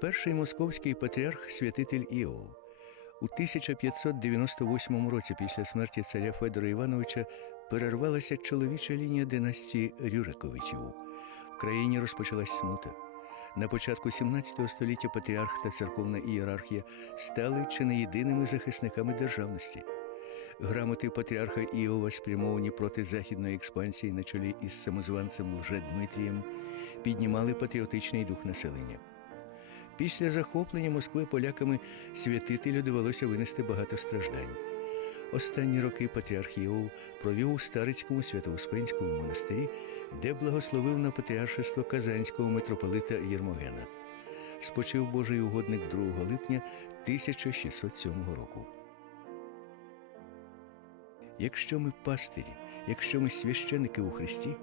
Перший московський патріарх святитель Іов. У 1598 році після смерті царя Федора Івановича перервалася чоловіча лінія династії Рюриковичів. В країні розпочалась смута. На початку 17 століття патріарх та церковна ієрархія стали чи не єдиними захисниками державності. Грамоти патріарха Іова, спрямовані проти західної експансії на чолі із самозванцем Лже Дмитрієм, піднімали патріотичний дух населення. Після захоплення Москви поляками святителю довелося винести багато страждань. Останні роки патріарх Іов провів у Старицькому Свято-Успенському монастирі, де благословив на патріаршество Казанського митрополита Єрмогена. Спочив Божий угодник 2 липня 1607 року. Якщо ми пастирі, якщо ми священики у Христі,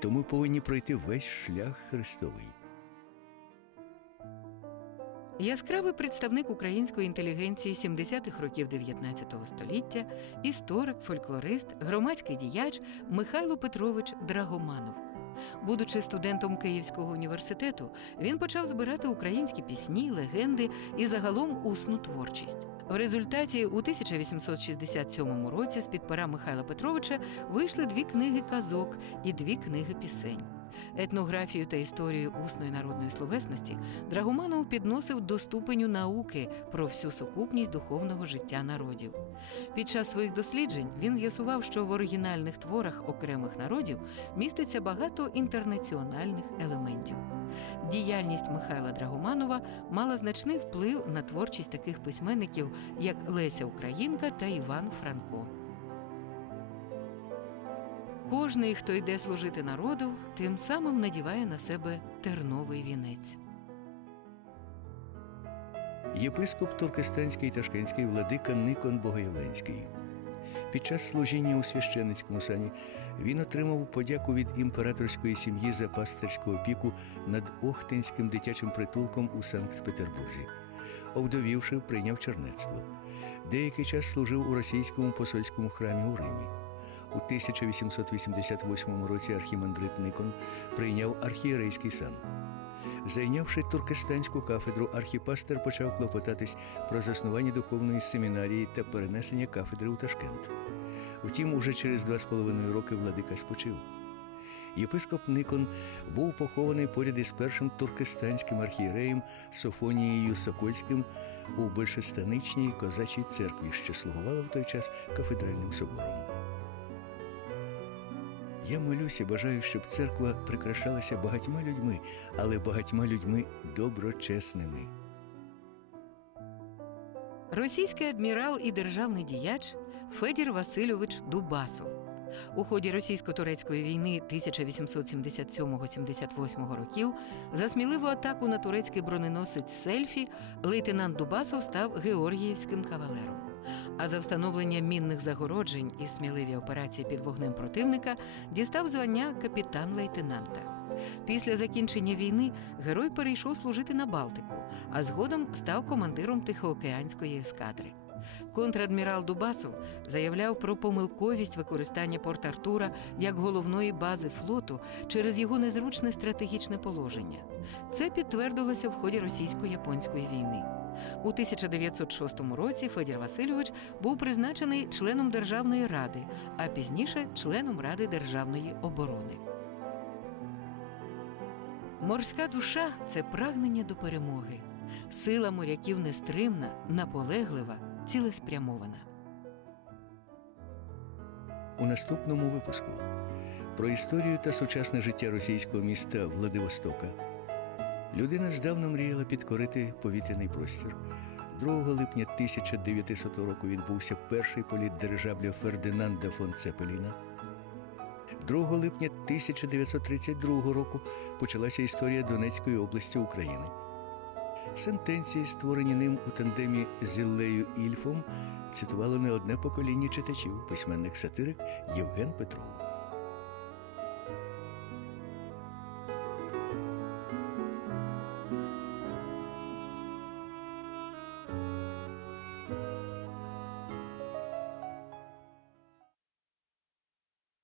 то ми повинні пройти весь шлях Христовий. Яскравий представник української інтелігенції 70-х років 19 століття, історик, фольклорист, громадський діяч Михайло Петрович Драгоманов. Будучи студентом Київського університету, він почав збирати українські пісні, легенди і загалом усну творчість. В результаті у 1867 році з під пера Михайла Петровича вийшли дві книги казок і дві книги пісень. Етнографію та історію усної народної словесності Драгоманов підносив до ступеню науки про всю сукупність духовного життя народів. Під час своїх досліджень він з'ясував, що в оригінальних творах окремих народів міститься багато інтернаціональних елементів. Діяльність Михайла Драгоманова мала значний вплив на творчість таких письменників, як Леся Українка та Іван Франко. Кожний, хто йде служити народу, тим самим надіває на себе терновий вінець. Єпископ Туркестанський та Ташкентський владика Никон Богоявленський. Під час служіння у священницькому сані він отримав подяку від імператорської сім'ї за пастирську опіку над Охтинським дитячим притулком у Санкт-Петербурзі. Овдовівши, прийняв чернецтво. Деякий час служив у російському посольському храмі у Римі. У 1888 році архімандрит Никон прийняв архієрейський сан. Зайнявши туркестанську кафедру, архіпастер почав клопотатись про заснування духовної семінарії та перенесення кафедри у Ташкент. Втім, уже через два з половиною роки владика спочив. Єпископ Никон був похований поряд із першим туркестанським архієреєм Софонією Сокольським у Большестаничній козачій церкві, що слугувала в той час кафедральним собором. Я молюся, бажаю, щоб церква прикрашалася багатьма людьми, але багатьма людьми доброчесними. Російський адмірал і державний діяч Федір Васильович Дубасов. У ході російсько-турецької війни 1877-78 років за сміливу атаку на турецький броненосець Сельфі лейтенант Дубасов став георгіївським кавалером. А за встановлення мінних загороджень і сміливі операції під вогнем противника дістав звання капітан-лейтенанта. Після закінчення війни герой перейшов служити на Балтику, а згодом став командиром Тихоокеанської ескадри. Контрадмірал Дубасов заявляв про помилковість використання Порт Артура як головної бази флоту через його незручне стратегічне положення. Це підтвердилося в ході російсько-японської війни. У 1906 році Федір Васильович був призначений членом Державної ради, а пізніше членом Ради державної оборони. Морська душа це прагнення до перемоги. Сила моряків нестримна, наполеглива, цілеспрямована. У наступному випуску про історію та сучасне життя російського міста Владивостока. Людина здавна мріяла підкорити повітряний простір. 2 липня 1900 року відбувся перший політ дирижабля Фердинанда фон Цепеліна. 2 липня 1932 року почалася історія Донецької області України. Сентенції, створені ним у тандемі з Іллею Ільфом, цитувало не одне покоління читачів, письменник сатирик Євген Петров.